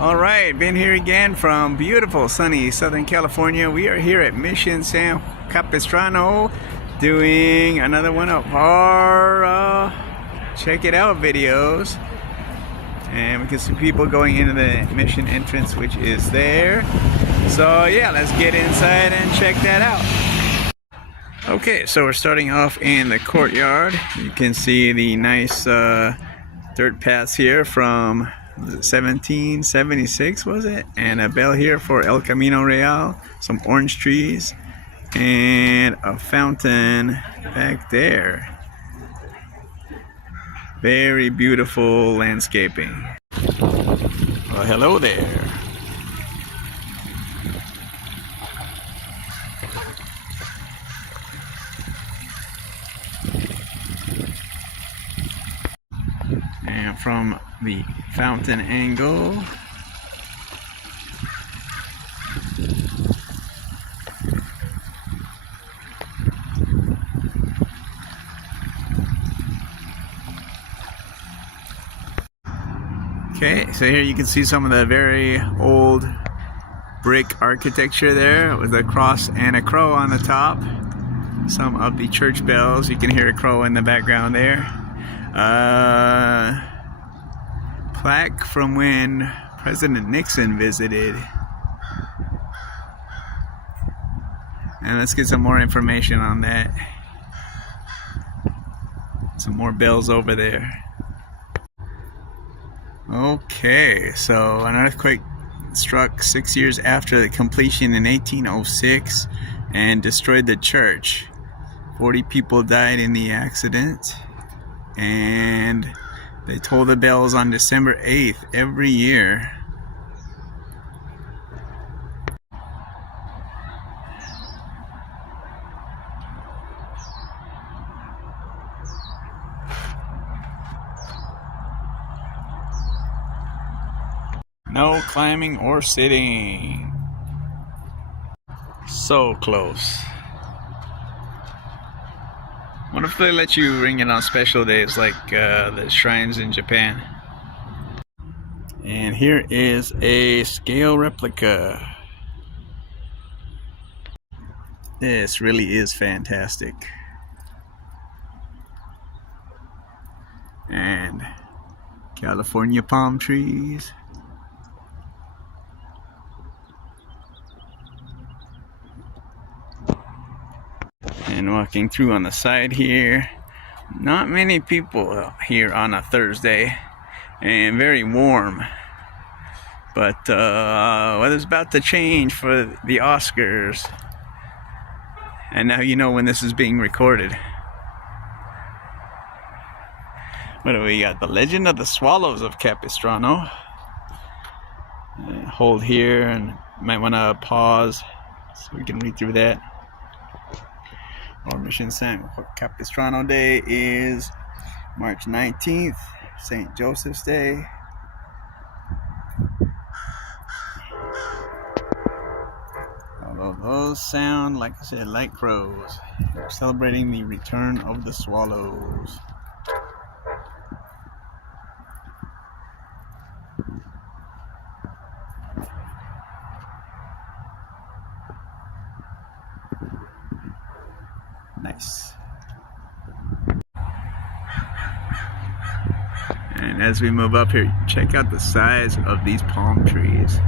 Alright, been here again from beautiful sunny Southern California. We are here at Mission San Juan Capistrano doing another one of our check it out videos. And we can see people going into the mission entrance, which is there. So yeah, let's get inside and check that out. Okay, so we're starting off in the courtyard. You can see the nice dirt paths here from 1776, was it? And a bell here for El Camino Real, some orange trees, and a fountain back there. Very beautiful landscaping. Well, hello there. And from the fountain angle, okay, so here you can see some of the very old brick architecture there with a cross and a crow on the top. Some of the church bells, you can hear a crow in the background there. Plaque from when President Nixon visited. And let's get some more information on that. Some more bells over there. Okay, so an earthquake struck 6 years after the completion in 1806 and destroyed the church. 40 people died in the accident, and they toll the bells on December 8th every year. No climbing or sitting. So close. What if they let you ring it on special days like the shrines in Japan? And here is a scale replica. This really is fantastic. And California palm trees. And walking through on the side here, not many people here on a Thursday, and very warm, but weather's about to change for the Oscars, and now you know when this is being recorded. What do we got? The Legend of the Swallows of Capistrano. Hold here, and might want to pause so we can read through that. Our Mission San Juan Capistrano Day is March 19th, St. Joseph's Day. Although those sound, like I said, like crows. We're celebrating the return of the swallows. Nice. And as we move up here, check out the size of these palm trees.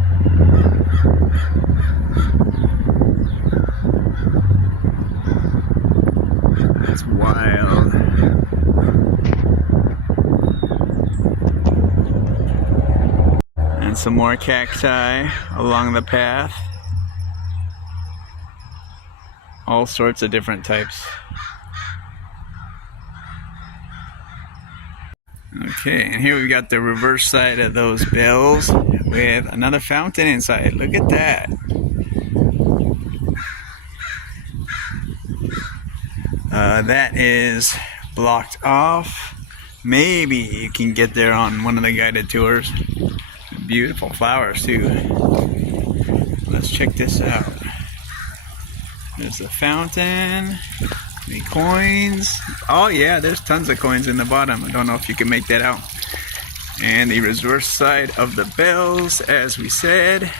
That's wild. And some more cacti along the path. All sorts of different types. Okay, and here we've got the reverse side of those bells with another fountain inside. Look at that. That is blocked off. Maybe you can get there on one of the guided tours. Beautiful flowers too. Let's check this out. There's the fountain, the coins. Oh yeah, there's tons of coins in the bottom. I don't know if you can make that out. And the reverse side of the bells, as we said.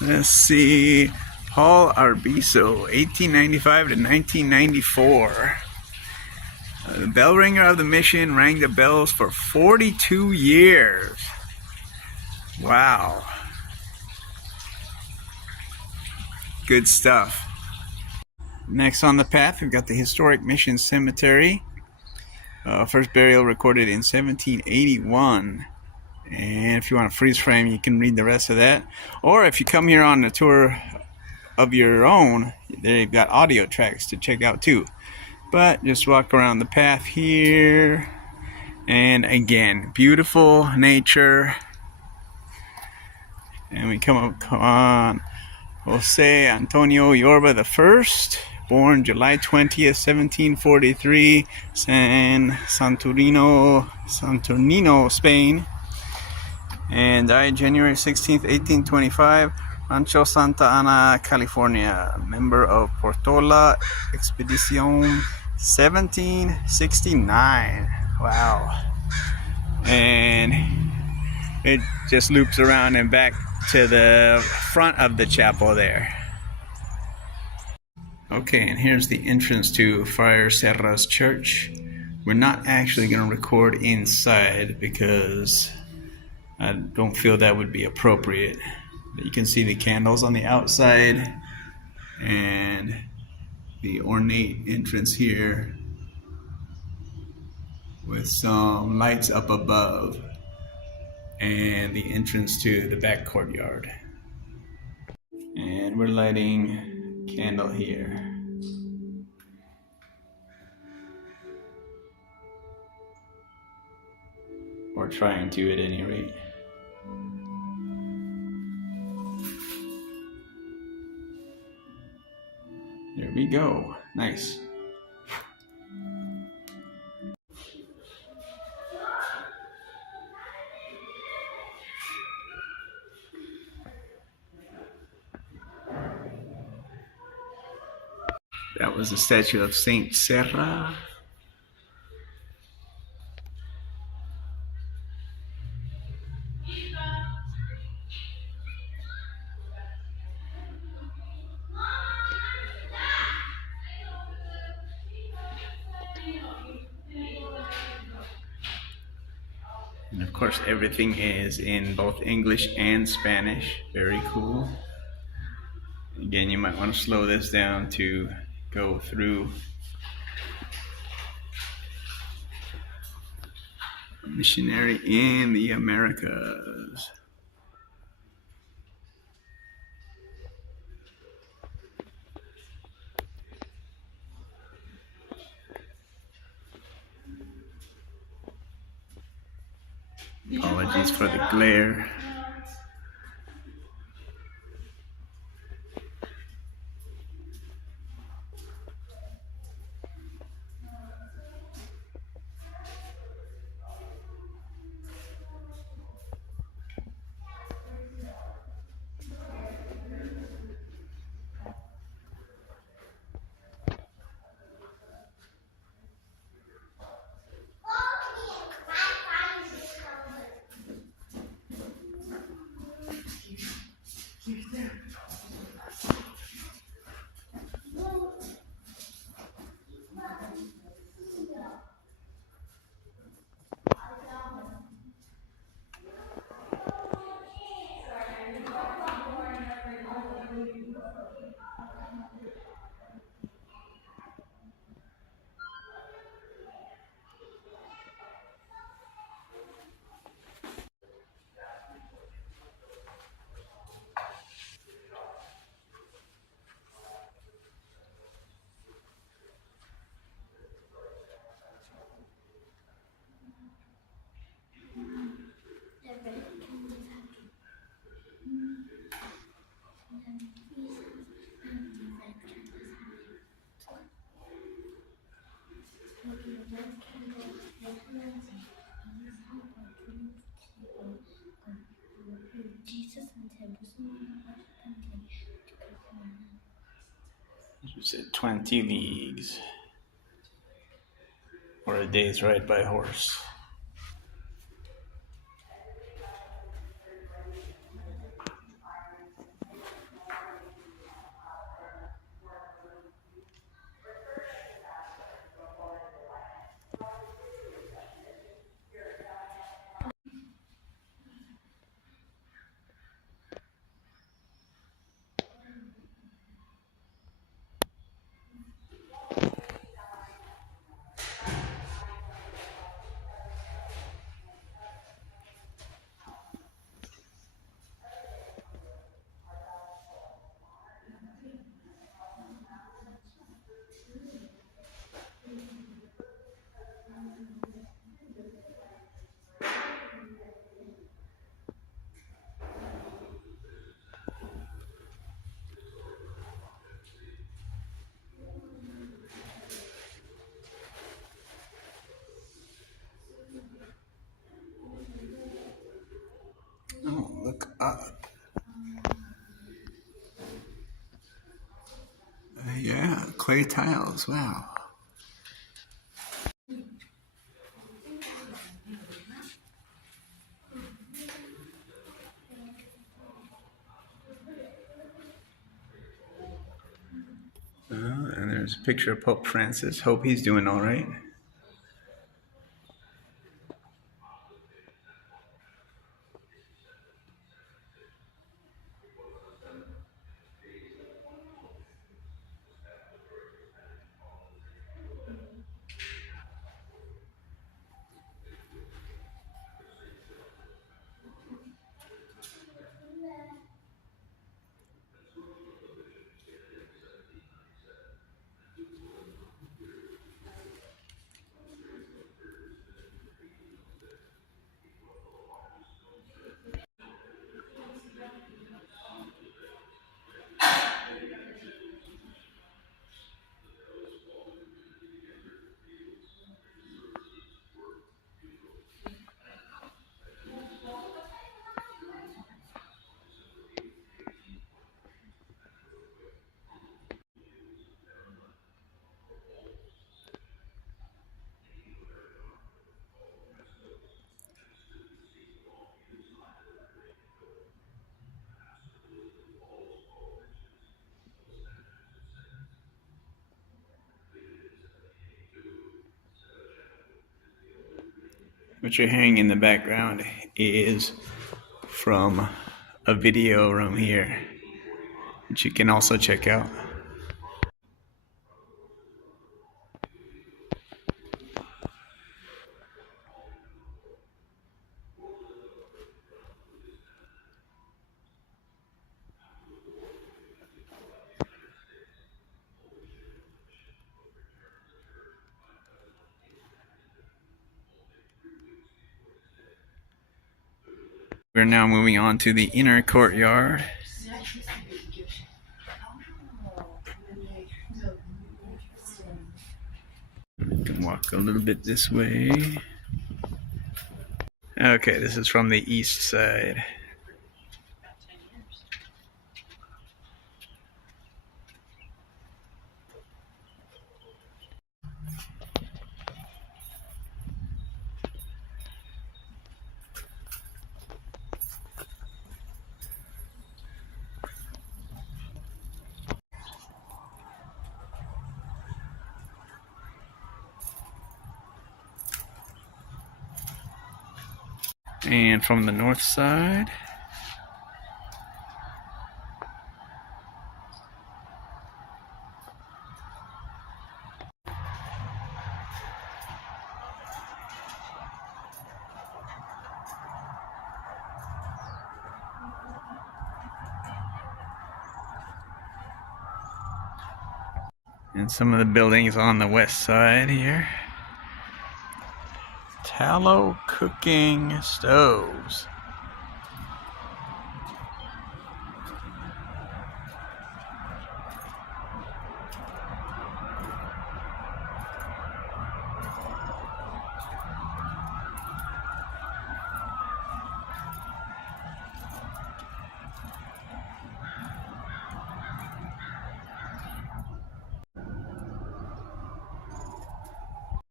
Let's see. Paul Arbizo, 1895 to 1994. The bell ringer of the mission rang the bells for 42 years. Wow. Good stuff. Next on the path, we've got the historic Mission Cemetery. First burial recorded in 1781. And if you want a freeze frame, you can read the rest of that. Or if you come here on a tour of your own, they've got audio tracks to check out too. But just walk around the path here. And again, beautiful nature. And we come up on Jose Antonio Yorba I, born July 20th, 1743, Saturnino, Spain, and died January 16th, 1825, Rancho Santa Ana, California, member of Portola Expedición 1769. Wow. And it just loops around and back to the front of the chapel there. Okay, and here's the entrance to Friar Serra's church. We're not actually going to record inside because I don't feel that would be appropriate. But you can see the candles on the outside and the ornate entrance here with some lights up above, and the entrance to the back courtyard. And we're lighting candle here. Or trying to at any rate. There we go. Nice. That was the statue of Saint Serra. And of course, everything is in both English and Spanish. Very cool. Again, you might want to slow this down to go through. Missionary in the Americas. Apologies for the glare. You said 20 leagues, or a day's ride by horse. Yeah, clay tiles. Wow. And there's a picture of Pope Francis. Hope he's doing all right. What you're hearing in the background is from a video room here, which you can also check out. We're now moving on to the inner courtyard. We can walk a little bit this way. Okay, this is from the east side. And from the north side, and some of the buildings on the west side here. Tallow cooking stoves.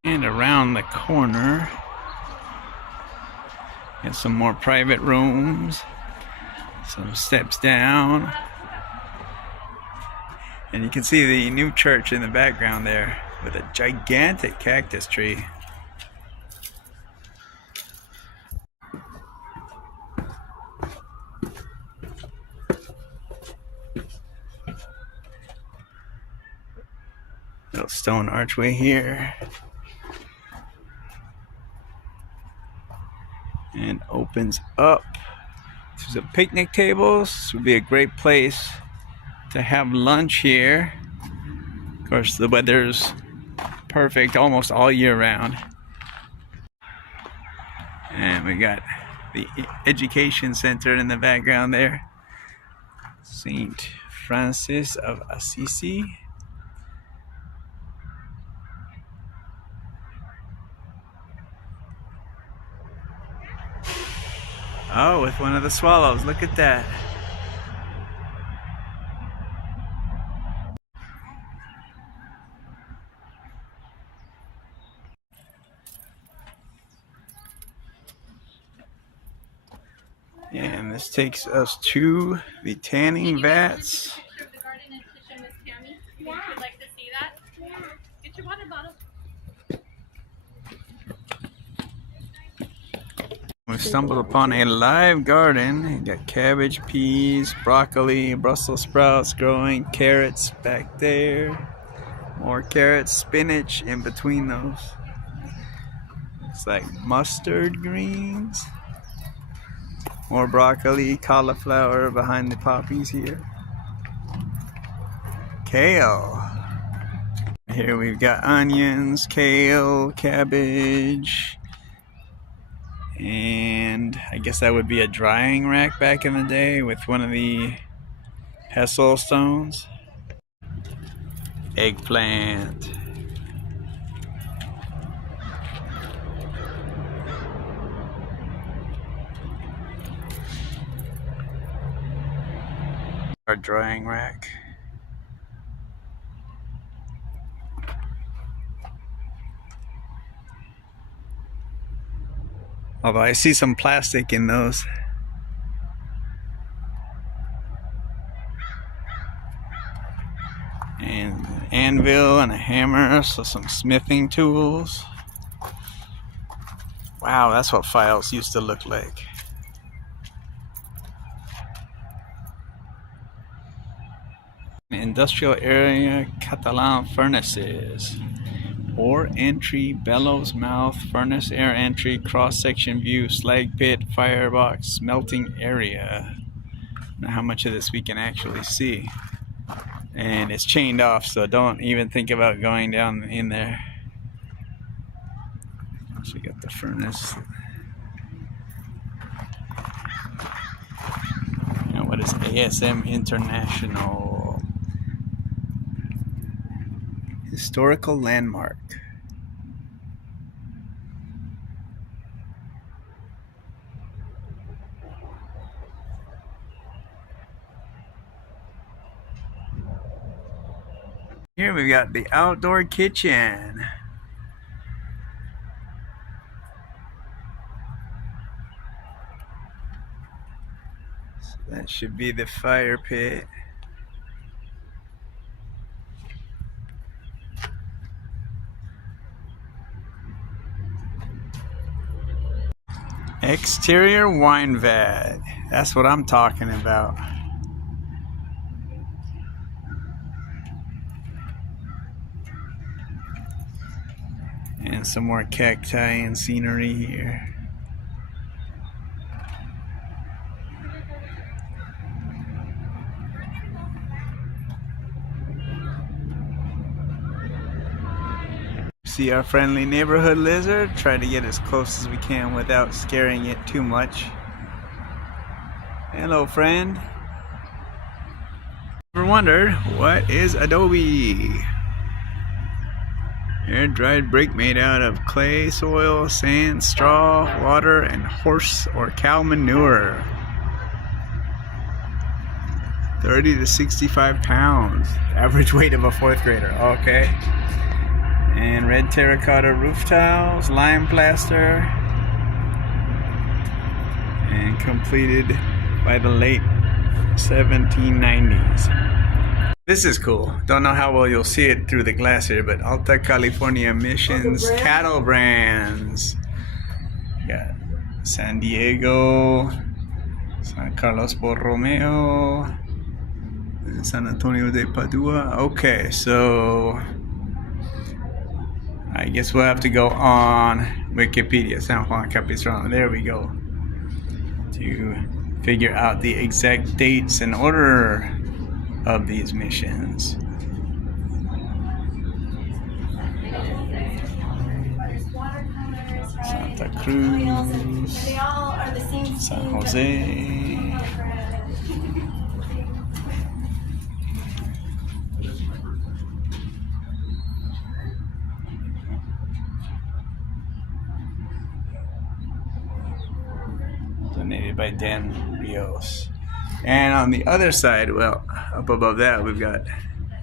And around the corner, get some more private rooms, some steps down, and you can see the new church in the background there with a gigantic cactus tree. Little stone archway here. And opens up to some picnic tables. This would be a great place to have lunch here. Of course, the weather's perfect almost all year round. And we got the education center in the background there. St. Francis of Assisi. Oh, with one of the swallows. Look at that. And this takes us to the tanning vats. We've stumbled upon a live garden. You got cabbage, peas, broccoli, Brussels sprouts growing, carrots back there. More carrots, spinach in between those. It's like mustard greens. More broccoli, cauliflower behind the poppies here. Kale. Here we've got onions, kale, cabbage. And I guess that would be a drying rack back in the day with one of the pestle stones. Eggplant. Our drying rack. Although I see some plastic in those. And an anvil and a hammer, so some smithing tools. Wow, that's what files used to look like. Industrial area, Catalan furnaces. Ore entry, bellows mouth, furnace air entry, cross-section view, slag pit, firebox, smelting area. Now how much of this we can actually see. And it's chained off, so don't even think about going down in there. So we got the furnace. And what is ASM International? Historical landmark. Here we've got the outdoor kitchen. So that should be the fire pit. Exterior wine vat. That's what I'm talking about. And some more cacti and scenery here. See our friendly neighborhood lizard. Try to get as close as we can without scaring it too much. Hello, friend. Ever wondered what is adobe? Air-dried brick made out of clay, soil, sand, straw, water, and horse or cow manure. 30 to 65 pounds. Average weight of a 4th grader. Okay. And red terracotta roof tiles, lime plaster, and completed by the late 1790s. This is cool. Don't know how well you'll see it through the glass here, but Alta California Missions cattle brands. Got San Diego, San Carlos Borromeo, and San Antonio de Padua. Okay, so I guess we'll have to go on Wikipedia, San Juan Capistrano. There we go. To figure out the exact dates and order of these missions. Santa Cruz, San Jose. Donated made by Dan Rios. And on the other side, well, up above that, we've got,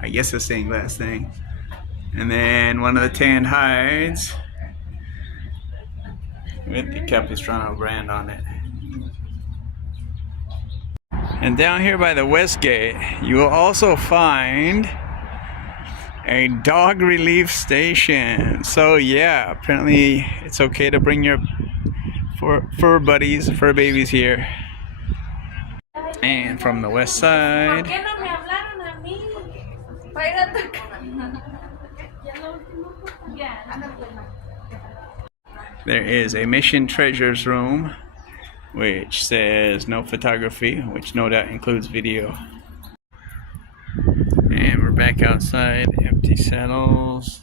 I guess, a stained glass thing. And then one of the tanned hides with the Capistrano brand on it. And down here by the west gate, you will also find a dog relief station. So yeah, apparently it's okay to bring your fur buddies, fur babies here. And from the west side, there is a Mission Treasures room, which says no photography, which no doubt includes video. And we're back outside, empty saddles,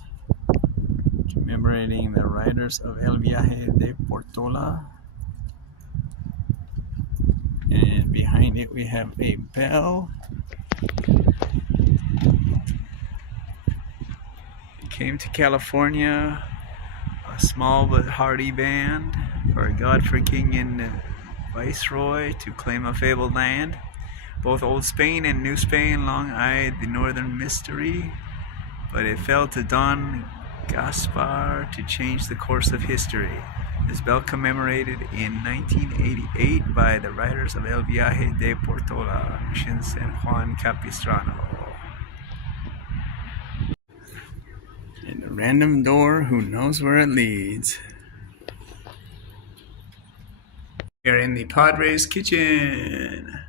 commemorating the riders of El Viaje de Portola. And behind it we have a bell. Came to California, a small but hardy band, for God, for King and Viceroy to claim a fabled land. Both Old Spain and New Spain long-eyed the northern mystery, but it fell to Don Gaspar to change the course of history. This bell commemorated in 1988 by the riders of El Viaje de Portola, Mission San Juan Capistrano. And a random door, who knows where it leads. We're in the Padres kitchen.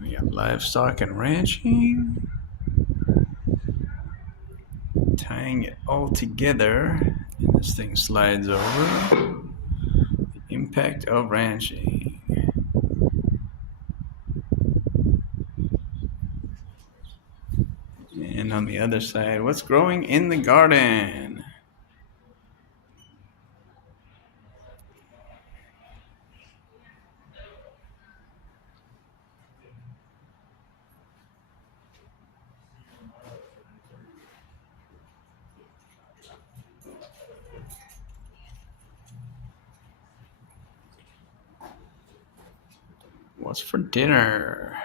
We got livestock and ranching. Tying it all together, and this thing slides over. The impact of ranching. And on the other side, what's growing in the garden? What's for dinner?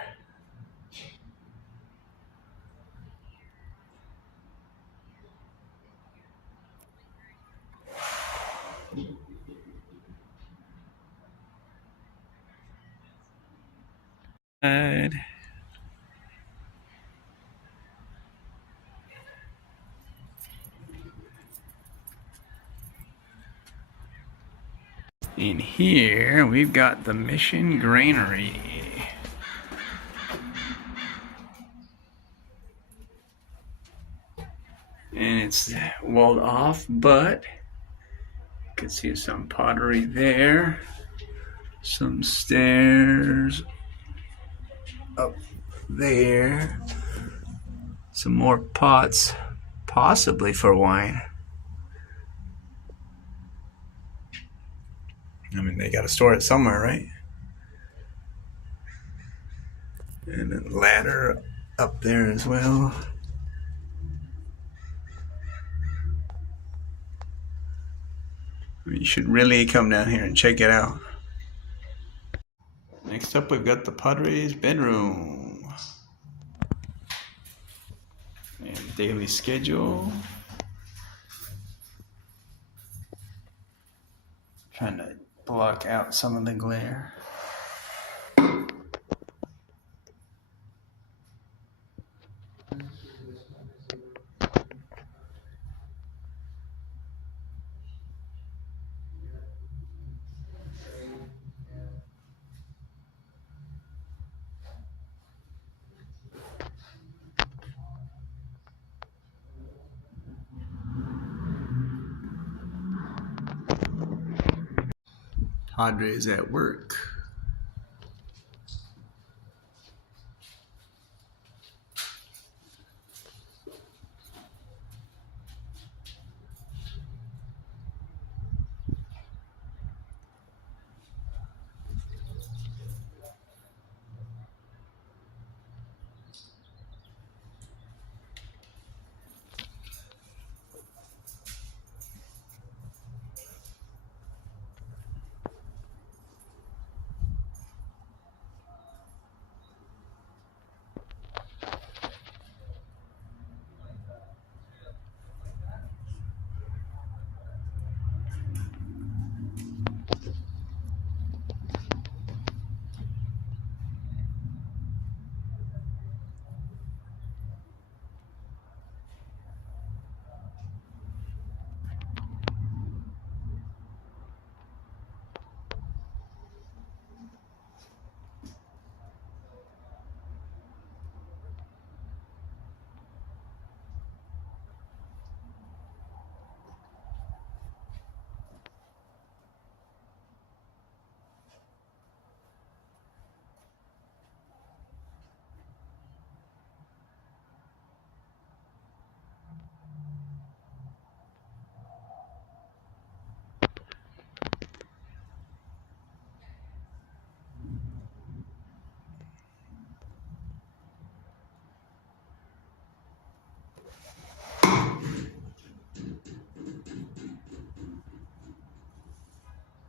And in here, we've got the Mission Granary. And it's walled off, but you can see some pottery there. Some stairs up there. Some more pots, possibly for wine. I mean, they got to store it somewhere, right? And a ladder up there as well. You should really come down here and check it out. Next up, we've got the Padres bedroom. And daily schedule. Trying to block out some of the glare. Padres at work.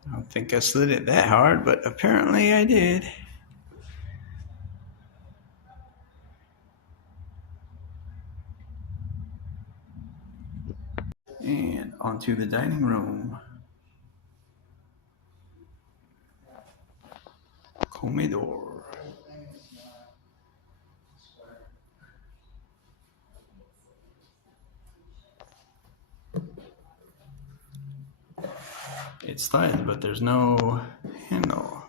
I don't think I slid it that hard, but apparently I did. And onto the dining room. Comedor. It slides, but there's no handle.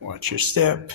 Watch your step.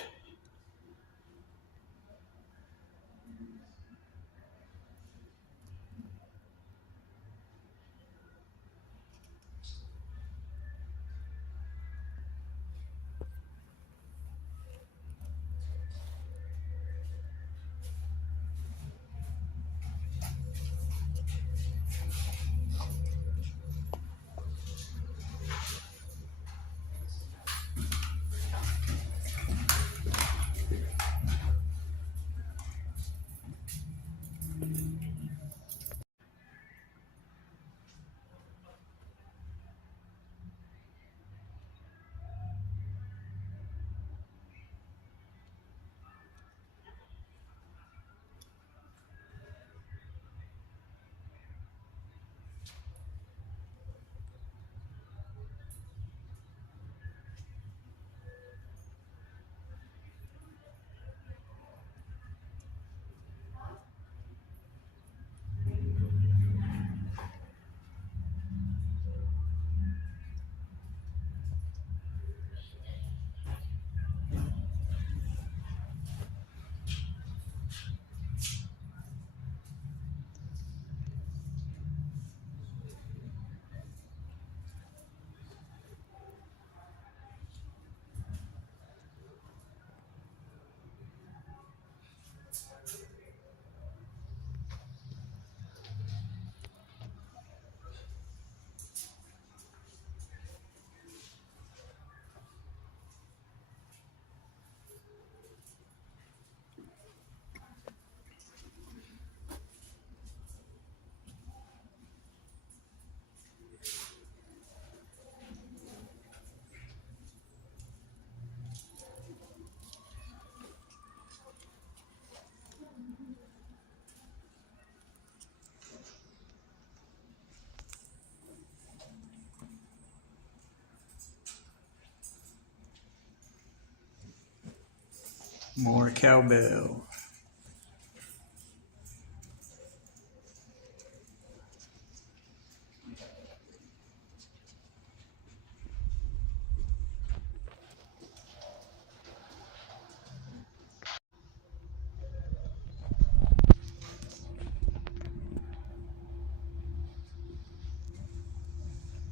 More cowbell.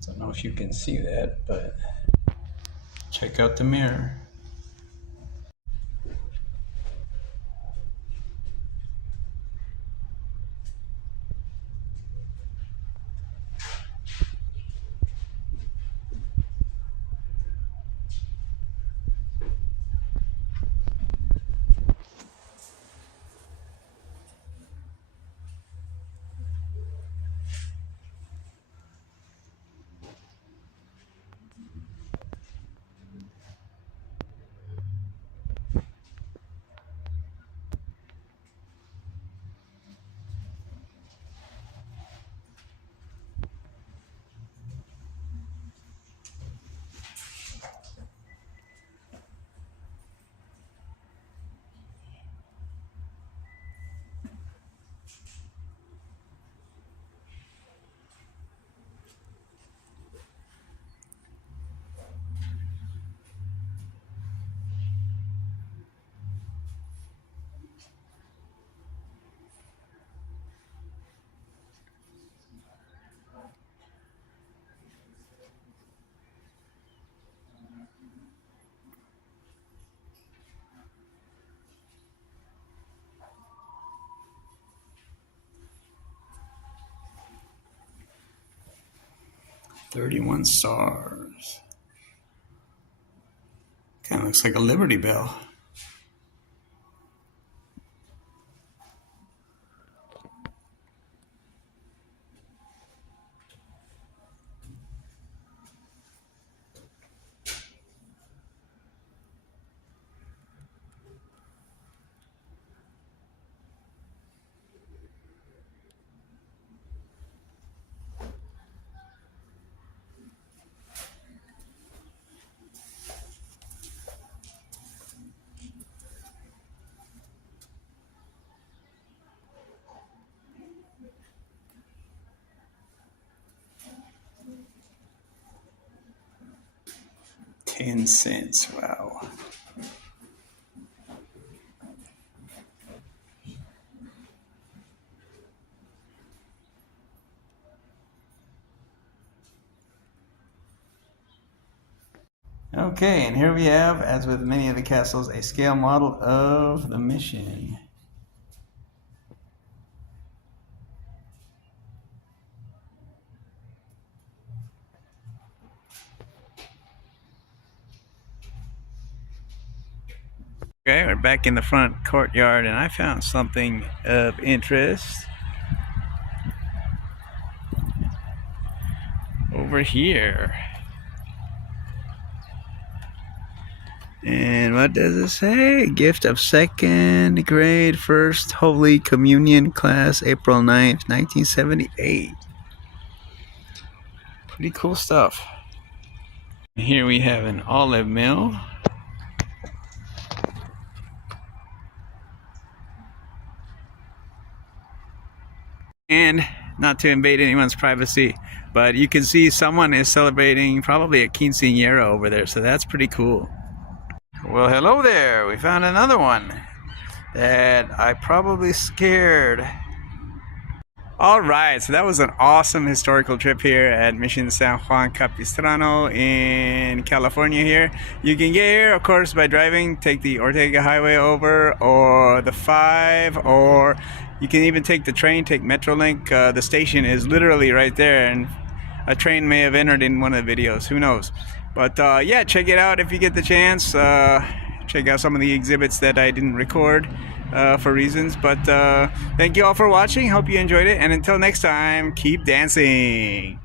Don't know if you can see that, but check out the mirror. $31 stars. Kind of looks like a Liberty Bell. $0.10. Wow. Okay, and here we have, as with many of the castles, a scale model of the Mission. Okay, we're back in the front courtyard, and I found something of interest over here. And what does it say? Gift of second grade First Holy Communion class, April 9th, 1978. Pretty cool stuff. Here we have an olive mill. And not to invade anyone's privacy, but you can see someone is celebrating probably a quinceañera over there, so that's pretty cool. Well, hello there. We found another one that I probably scared. All right, so that was an awesome historical trip here at Mission San Juan Capistrano in California here. You can get here, of course, by driving. Take the Ortega Highway over, or the 5, or you can even take the train, take Metrolink. The station is literally right there, and a train may have entered in one of the videos. Who knows? But yeah, check it out if you get the chance. Check out some of the exhibits that I didn't record for reasons. But thank you all for watching. Hope you enjoyed it. And until next time, keep dancing.